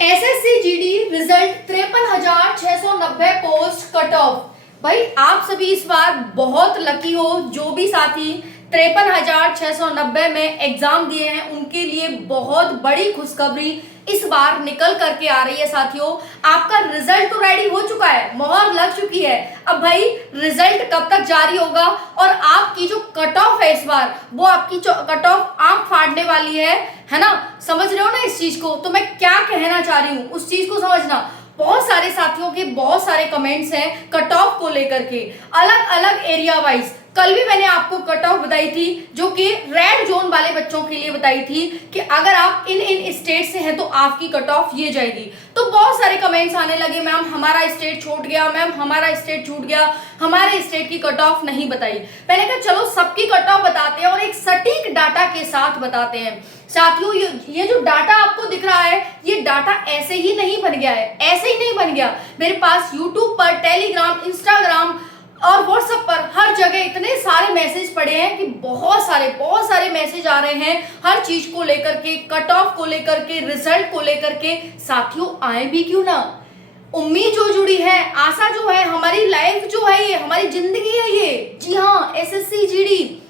SSC GD result 53,690 post cut off. भाई आप सभी इस बार बहुत लकी हो, जो भी साथी 53,690 में एग्जाम दिए हैं उनके लिए बहुत बड़ी खुशखबरी इस बार निकल करके आ रही है। साथियों, आपका रिजल्ट तो रेडी हो चुका है, मोहर लग चुकी है। अब भाई रिजल्ट कब तक जारी होगा और आपकी जो कट ऑफ है इस बार, वो आपकी कट ऑफ आंख फाड़ने वाली है ना। समझ रहे हो ना इस चीज को? तो मैं क्या कहना चाह रही हूँ उस चीज को समझना। बहुत सारे साथियों के बहुत सारे कमेंट्स हैं कट ऑफ को लेकर के, अलग अलग एरिया वाइज। कल भी मैंने आपको कट ऑफ बताई थी, जो कि रेड जोन वाले बच्चों के लिए बताई थी कि अगर आप इन स्टेट से हैं तो आपकी कट ऑफ ये जाएगी। तो बहुत सारे कमेंट्स आने लगे, मैम हमारा स्टेट छूट गया, मैम हमारा स्टेट छूट गया, हमारे स्टेट की कट ऑफ नहीं बताई। मैंने कहा चलो सबकी कट ऑफ बताते हैं और एक सटीक डाटा के साथ बताते हैं। साथियों, ये जो डाटा आपको दिख रहा है, ये डाटा ऐसे ही नहीं बन गया है, ऐसे ही नहीं बन गया। मेरे पास यूट्यूब पर, टेलीग्राम, इंस्टाग्राम और व्हाट्सएप पर हर जगह इतने सारे मैसेज पड़े हैं कि बहुत सारे मैसेज आ रहे हैं हर चीज को लेकर के, कट ऑफ को लेकर के, रिजल्ट को लेकर के। साथियों, आए भी क्यों ना, उम्मीद जो जुड़ी है, आशा जो है, हमारी लाइफ जो है, ये हमारी जिंदगी है ये। जी हाँ, एसएससी जीडी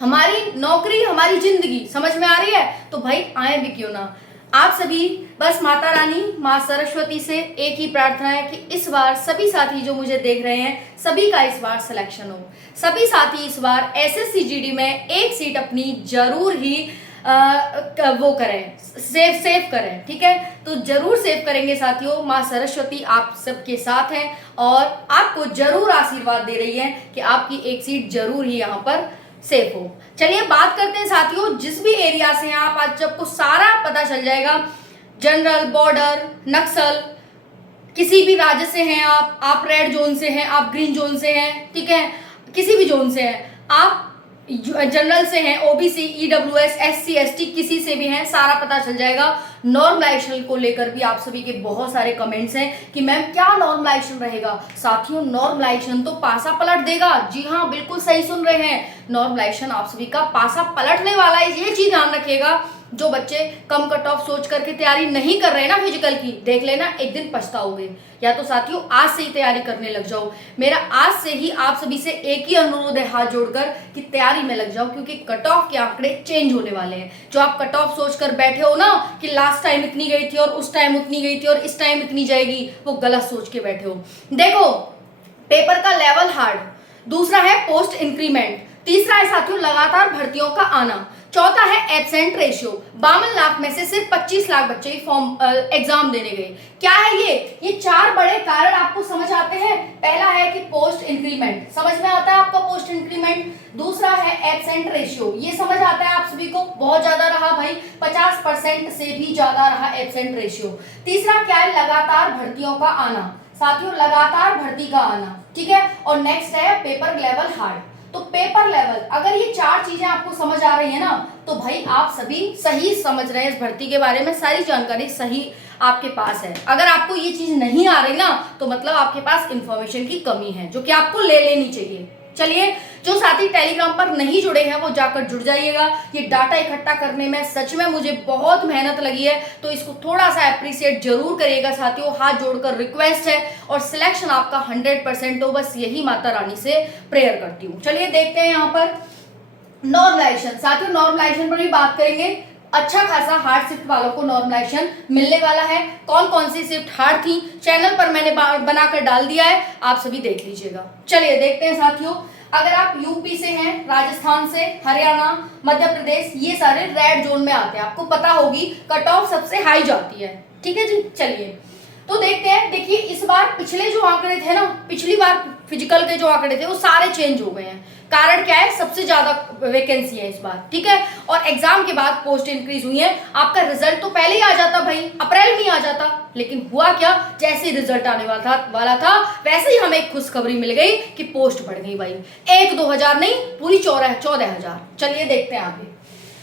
हमारी नौकरी, हमारी जिंदगी, समझ में आ रही है? तो भाई आए भी क्यों ना। आप सभी बस माता रानी माँ सरस्वती से एक ही प्रार्थना है कि इस बार सभी साथी जो मुझे देख रहे हैं, सभी का इस बार सिलेक्शन हो। सभी साथी इस बार एसएससी जीडी में एक सीट अपनी जरूर ही वो करें, सेव करें। ठीक है, तो जरूर सेव करेंगे साथियों। माँ सरस्वती आप सबके साथ हैं और आपको जरूर आशीर्वाद दे रही है कि आपकी एक सीट जरूर ही यहाँ पर सेफ हो। चलिए बात करते हैं साथियों, जिस भी एरिया से हैं आप, आज आपको सारा पता चल जाएगा। जनरल, बॉर्डर, नक्सल, किसी भी राज्य से हैं आप रेड जोन से हैं, आप ग्रीन जोन से हैं, ठीक है, किसी भी जोन से हैं आप, जनरल से हैं, ओबीसी, ईडब्ल्यूएस, एससी, एसटी, किसी से भी हैं, सारा पता चल जाएगा। नॉर्मलाइजेशन को लेकर भी आप सभी के बहुत सारे कमेंट्स हैं कि मैम क्या नॉर्मलाइजेशन रहेगा। साथियों, नॉर्मलाइजेशन तो पासा पलट देगा। जी हाँ, बिल्कुल सही सुन रहे हैं, नॉर्मलाइजेशन आप सभी का पासा पलटने वाला है। ये चीज ध्यान रखिएगा। जो बच्चे कम कट ऑफ सोच करके तैयारी नहीं कर रहे ना फिजिकल की, देख लेना एक दिन पछताओगे। या तो साथियों आज से ही तैयारी करने लग जाओ। मेरा आज से ही आप सभी से एक ही अनुरोध है हाथ जोड़कर कि तैयारी में लग जाओ, क्योंकि कट ऑफ के आंकड़े चेंज होने वाले हैं। जो आप कट ऑफ सोच कर बैठे हो ना कि लास्ट टाइम इतनी गई थी और उस टाइम उतनी गई थी और इस टाइम इतनी जाएगी, वो गलत सोच के बैठे हो। देखो, पेपर का लेवल हार्ड, दूसरा है पोस्ट इंक्रीमेंट, तीसरा है साथियों लगातार भर्तियों का आना, चौथा है एब्सेंट रेशियो। 52 लाख में से सिर्फ 25 लाख बच्चे फॉर्म एग्जाम देने गए। क्या है ये 4 बड़े कारण आपको समझ आते हैं। पहला है कि पोस्ट इंक्रीमेंट, समझ में आता है आपका पोस्ट इंक्रीमेंट। दूसरा है एब्सेंट रेशियो, ये समझ आता है आप सभी को, बहुत ज्यादा रहा भाई, 50% से भी ज्यादा रहा एब्सेंट रेशियो। तीसरा क्या है, लगातार भर्तियों का आना। साथियों, लगातार भर्ती का आना, ठीक है। और नेक्स्ट है पेपर लेवल हार्ड। तो पेपर लेवल, अगर ये 4 चीजें आपको समझ आ रही है ना, तो भाई आप सभी सही समझ रहे हैं इस भर्ती के बारे में, सारी जानकारी सही आपके पास है। अगर आपको ये चीज नहीं आ रही ना, तो मतलब आपके पास इंफॉर्मेशन की कमी है, जो कि आपको ले लेनी चाहिए। चलिए, जो साथी टेलीग्राम पर नहीं जुड़े हैं वो जाकर जुड़ जाइएगा। ये डाटा इकट्ठा करने में सच में मुझे बहुत मेहनत लगी है, तो इसको थोड़ा सा अप्रिशिएट जरूर करिएगा साथियों, हाथ जोड़कर रिक्वेस्ट है। और सिलेक्शन आपका 100% हो, बस यही माता रानी से प्रेयर करती हूँ। चलिए देखते हैं यहाँ पर नॉर्मलाइजेशन। साथियों, नॉर्मलाइजेशन पर भी बात करेंगे। अच्छा खासा हार्ड शिफ्ट वालों को नॉर्मलाइजेशन मिलने वाला है। कौन कौन सी शिफ्ट हार्ड थी, चैनल पर मैंने बनाकर डाल दिया है, आप सभी देख लीजिएगा। चलिए देखते हैं साथियों, अगर आप यूपी से हैं, राजस्थान से, हरियाणा, मध्य प्रदेश, ये सारे रेड जोन में आते हैं, आपको पता होगी कट ऑफ सबसे हाई जाती है। ठीक है जी, चलिए तो देखते हैं। देखिए, इस बार पिछले जो आंकड़े थे ना, पिछली बार फिजिकल के जो आंकड़े थे वो सारे चेंज हो गए हैं। कारण क्या है, सबसे ज्यादा वैकेंसी है इस बार, ठीक है। और एग्जाम के बाद पोस्ट इंक्रीज हुई है। आपका रिजल्ट तो पहले ही आ जाता भाई, अप्रैल में ही आ जाता, लेकिन हुआ क्या, जैसे ही रिजल्ट आने वाला था वैसे ही हमें एक खुशखबरी मिल गई कि पोस्ट बढ़ गई भाई, 1-2 हजार नहीं, पूरी 14,000। चलिए देखते हैं आगे।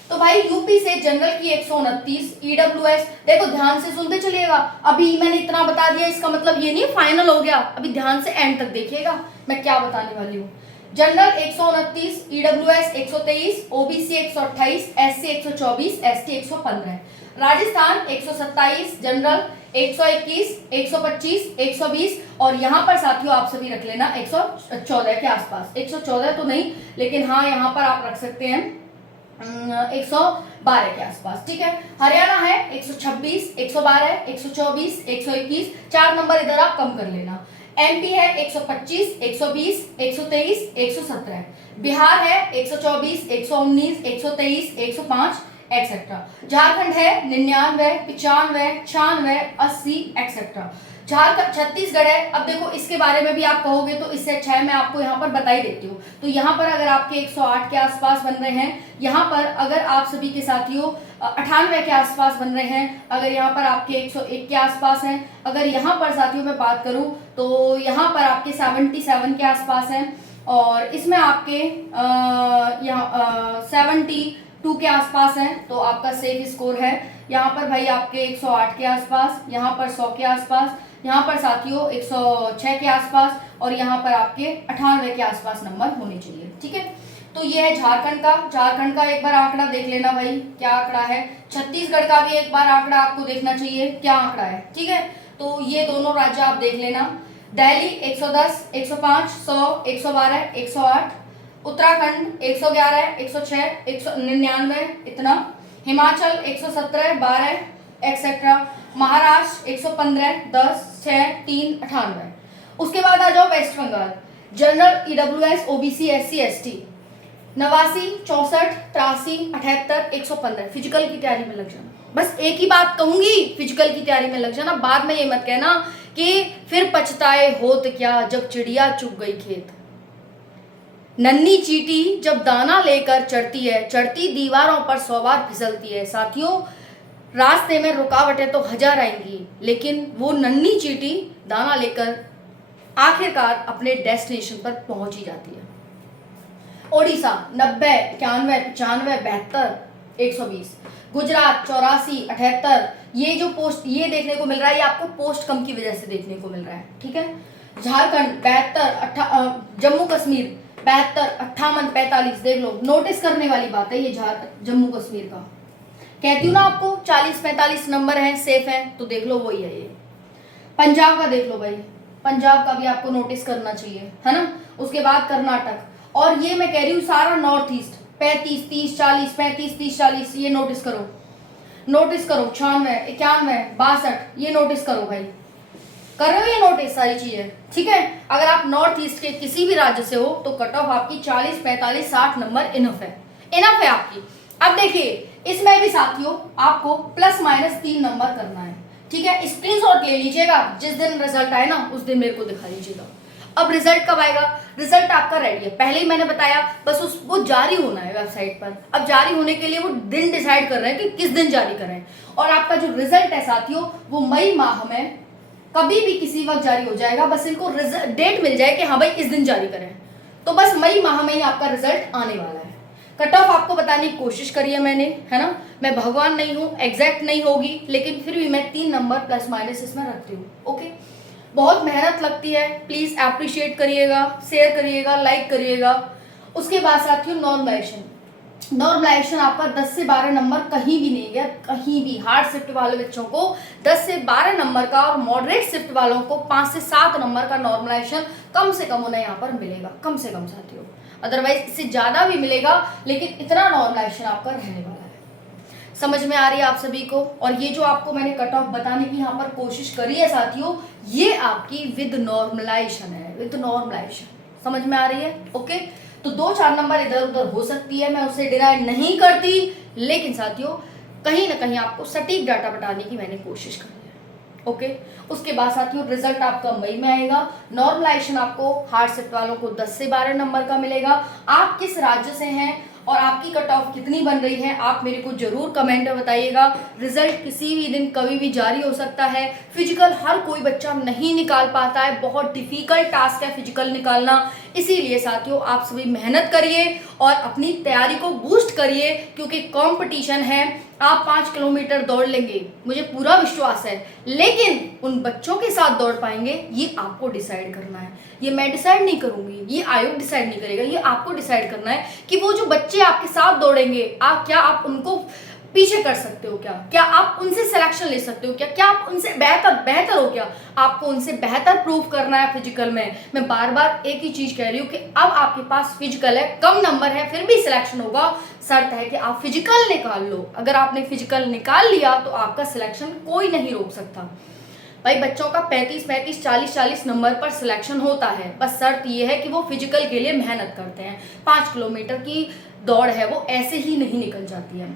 तो भाई यूपी से जनरल की 129, ईडब्ल्यूएस, देखो ध्यान से सुनते चलिएगा। अभी मैंने इतना बता दिया, इसका मतलब ये नहीं फाइनल हो गया, अभी ध्यान से एंड तक देखिएगा मैं क्या बताने वाली हूँ। General 129, EWS 123, OBC 128, SC 124, ST 115। Rajasthan 127 general, 121, 125, 120 और यहाँ पर साथियों आप सभी रख लेना 114 के आसपास। 114 तो नहीं, लेकिन हाँ यहाँ पर आप रख सकते हैं 112 के आसपास, ठीक है। हरियाणा है 126, 112, 124, 121, 4 नंबर इधर आप कम कर लेना। एमपी है 125, 120, 123, 117। बिहार है 124, 119, 123, 105 एक्सेट्रा। झारखंड है 99, 95, 96, 80 एक्सेट्रा। झारखंड छत्तीसगढ़ है। अब देखो इसके बारे में भी आप कहोगे तो इससे अच्छा है मैं आपको यहाँ पर बता ही देती हूँ। तो यहाँ पर अगर आपके 108 के आसपास बन रहे हैं, यहाँ पर अगर आप सभी के साथियों 98 के आसपास बन रहे हैं, अगर यहाँ पर आपके 101 के आसपास हैं, अगर यहाँ पर साथियों मैं बात करूँ तो यहाँ पर आपके 77 के आसपास हैं और इसमें आपके यहाँ 72 के आसपास हैं, तो आपका सेफ स्कोर है। यहाँ पर भाई आपके 108 के आसपास, यहाँ पर 100 के आसपास, यहाँ पर साथियों 106 के आसपास और यहाँ पर आपके 98 के आसपास नंबर होने चाहिए, ठीक है। तो ये है झारखंड का। झारखंड का एक बार आंकड़ा देख लेना भाई, क्या आंकड़ा है। छत्तीसगढ़ का भी एक बार आंकड़ा आपको देखना चाहिए, क्या आंकड़ा है, ठीक है। तो ये दोनों राज्य आप देख लेना। दिल्ली 110, 105, 100, 112, 108, उत्तराखंड 111, 106, 199 इतना, हिमाचल 117, 12 एक्सेट्रा, महाराष्ट्र 115, 10, 6, 3, 98। उसके बाद आ जाओ West Bengal. General, EWS, OBC, SC, ST 89, 64, 83, 78, 115। Physical की तैयारी में लग जाना। बस एक ही बात कहूंगी, फिजिकल की तैयारी में लग जाना। बाद में ये मत कहना कि फिर पछताए होत क्या जब चिड़िया चुग गई खेत। नन्ही चींटी जब दाना लेकर चढ़ती है, चढ़ती दीवारों पर 100 बार फिसलती है। साथियों रास्ते में रुकावटें तो 1000 आएंगी, लेकिन वो नन्ही चींटी दाना लेकर आखिरकार अपने डेस्टिनेशन पर पहुंच ही जाती है। ओडिशा 90, 91, 95, 72, 120। गुजरात 84, 78। ये जो पोस्ट ये देखने को मिल रहा है, ये आपको पोस्ट कम की वजह से देखने को मिल रहा है, ठीक है। झारखंड 72, जम्मू कश्मीर 72, 58, 45। देख लो, नोटिस करने वाली बात है ये जम्मू कश्मीर का। कहती हूँ ना आपको 40-45 नंबर हैं, सेफ हैं, तो देख लो वही है ये। पंजाब का देख लो भाई, पंजाब का भी आपको नोटिस करना चाहिए, है ना। उसके बाद कर्नाटक, और ये मैं कह रही हूँ सारा नॉर्थ ईस्ट 35, 30, 40, 35, 30, 40 ये नोटिस करो, नोटिस करो। 96, 91, 62 ये नोटिस करो भाई, कर रहे हो ये नोटिस सारी चीजें, ठीक है। अगर आप नॉर्थ ईस्ट के किसी भी राज्य से हो तो कट ऑफ आपकी 40, 45, 60 नंबर इनफ है आपकी। अब देखिए इसमें भी साथियों आपको प्लस माइनस 3 नंबर करना है, ठीक है। स्क्रीनशॉट ले लीजिएगा, जिस दिन रिजल्ट आए ना उस दिन मेरे को दिखा दीजिएगा। अब रिजल्ट कब आएगा? रिजल्ट आपका रेडी है, पहले ही मैंने बताया, बस वो जारी होना है वेबसाइट पर। अब जारी होने के लिए वो दिन डिसाइड कर रहे हैं कि किस दिन जारी करें, और आपका जो रिजल्ट है साथियों वो मई माह में कभी भी किसी वक्त जारी हो जाएगा। बस इनको डेट मिल जाए कि हाँ भाई इस दिन जारी करें, तो बस मई माह में ही आपका रिजल्ट आने वाला है। कट ऑफ आपको बताने की कोशिश करी है मैंने, है ना। मैं भगवान नहीं हूँ, एग्जैक्ट नहीं होगी, लेकिन फिर भी मैं 3 नंबर प्लस माइनस इसमें रखती हूँ, ओके। बहुत मेहनत लगती है, प्लीज अप्रिशिएट करिएगा, शेयर करिएगा, लाइक करिएगा। उसके बाद साथियों नॉर्मलाइजेशन आपका 10 से 12 नंबर कहीं भी नहीं गया, कहीं भी। हार्ड शिफ्ट वाले बच्चों को 10 से 12 नंबर का और मॉडरेट शिफ्ट वालों को 5 से 7 नंबर का नॉर्मलाइजेशन कम से कम उन्हें यहाँ पर मिलेगा, कम से कम साथियों। अदरवाइज इससे ज्यादा भी मिलेगा, लेकिन इतना नॉर्मलाइजेशन आपका रहने वाला है। समझ में आ रही है आप सभी को? और ये जो आपको मैंने कट ऑफ बताने की यहाँ पर कोशिश करी है साथियों, ये आपकी विद नॉर्मलाइजेशन है, विद नॉर्मलाइजेशन। समझ में आ रही है? ओके। तो 2-4 नंबर इधर उधर हो सकती है, मैं उसे डिनाई नहीं करती, लेकिन साथियों कहीं ना कहीं आपको सटीक डाटा बताने की मैंने कोशिश करी है, ओके। उसके बाद साथियों रिजल्ट आपका मई में आएगा। नॉर्मलाइजेशन आपको हार्ड शिफ्ट वालों को 10 से 12 नंबर का मिलेगा। आप किस राज्य से हैं और आपकी कट ऑफ कितनी बन रही है आप मेरे को जरूर कमेंट में बताइएगा। रिजल्ट किसी भी दिन कभी भी जारी हो सकता है। फिजिकल हर कोई बच्चा नहीं निकाल पाता है, बहुत डिफिकल्ट टास्क है फिजिकल निकालना। इसीलिए साथियों आप सभी मेहनत करिए और अपनी तैयारी को बूस्ट करिए, क्योंकि कंपटीशन है। आप 5 किलोमीटर दौड़ लेंगे, मुझे पूरा विश्वास है, लेकिन उन बच्चों के साथ दौड़ पाएंगे ये आपको डिसाइड करना है। ये मैं डिसाइड नहीं करूंगी, ये आयोग डिसाइड नहीं करेगा, ये आपको डिसाइड करना है कि वो जो बच्चे आपके साथ दौड़ेंगे क्या आप उनको पीछे कर सकते हो क्या? क्या आप उनसे सिलेक्शन ले सकते हो क्या? क्या आप उनसे बेहतर हो क्या? आपको उनसे बेहतर प्रूव करना है फिजिकल में। मैं बार बार एक ही चीज कह रही हूँ कि अब आपके पास फिजिकल है, कम नंबर है, फिर भी सिलेक्शन होगा। शर्त है कि आप फिजिकल निकाल लो। अगर आपने फिजिकल निकाल लिया तो आपका सिलेक्शन कोई नहीं रोक सकता। भाई बच्चों का 35-35, 40-40 नंबर पर सिलेक्शन होता है, बस शर्त ये है कि वो फिजिकल के लिए मेहनत करते हैं। 5 किलोमीटर की दौड़ है, वो ऐसे ही नहीं निकल जाती है।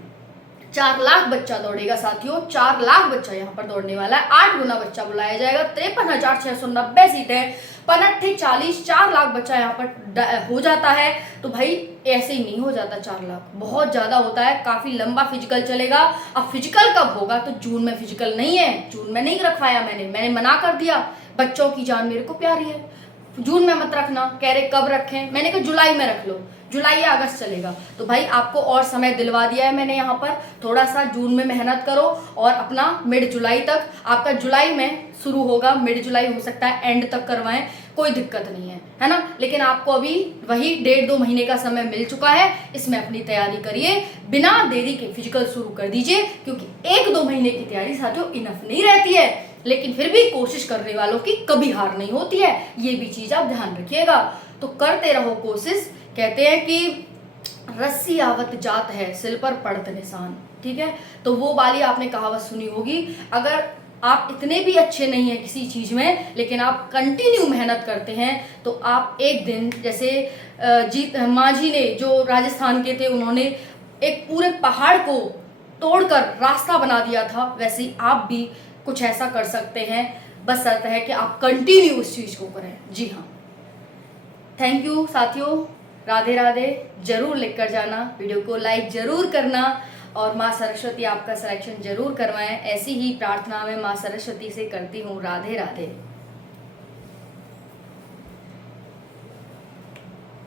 4 लाख बच्चा दौड़ेगा साथियों, 4 लाख बच्चा यहाँ पर दौड़ने वाला है। 8 गुना बच्चा बुलाया जाएगा। 53,690 सीटें, पनट्ठे 40, 4 लाख बच्चा यहाँ पर हो जाता है। तो भाई ऐसे ही नहीं हो जाता, 4 लाख बहुत ज्यादा होता है, काफी लंबा फिजिकल चलेगा। अब फिजिकल कब होगा? तो जून में फिजिकल नहीं है, जून में नहीं रखवाया मैंने मना कर दिया। बच्चों की जान मेरे को प्यारी है, जून में मत रखना। कह रहे कब रखें? मैंने कहा जुलाई में रख लो, जुलाई या अगस्त चलेगा। तो भाई आपको और समय दिलवा दिया है मैंने यहाँ पर, थोड़ा सा जून में मेहनत करो और अपना मिड जुलाई तक, आपका जुलाई में शुरू होगा, मिड जुलाई हो सकता है एंड तक करवाएं, कोई दिक्कत नहीं है ना। लेकिन आपको अभी वही 1.5-2 महीने का समय मिल चुका है, इसमें अपनी तैयारी करिए, बिना देरी के फिजिकल शुरू कर दीजिए, क्योंकि 1-2 महीने की तैयारी साथियों इनफ नहीं रहती है। लेकिन फिर भी कोशिश करने वालों की कभी हार नहीं होती है, ये भी चीज आप ध्यान रखिएगा। तो करते रहो कोशिश। कहते हैं कि रस्सी आवत जात है, सिल पर पड़त निशान, ठीक है। तो वो वाली आपने कहावत सुनी होगी। अगर आप इतने भी अच्छे नहीं हैं किसी चीज में, लेकिन आप कंटिन्यू मेहनत करते हैं, तो आप एक दिन, जैसे मांझी ने जो राजस्थान के थे, उन्होंने एक पूरे पहाड़ को तोड़कर रास्ता बना दिया था, वैसे ही आप भी कुछ ऐसा कर सकते हैं। बस शर्त है कि आप कंटिन्यू उस चीज को करें। जी हाँ, थैंक यू साथियों, राधे राधे। जरूर लिख कर जाना, वीडियो को लाइक जरूर करना, और माँ सरस्वती आपका सिलेक्शन जरूर करवाएं। ऐसी ही प्रार्थना मैं माँ सरस्वती से करती हूँ। राधे राधे।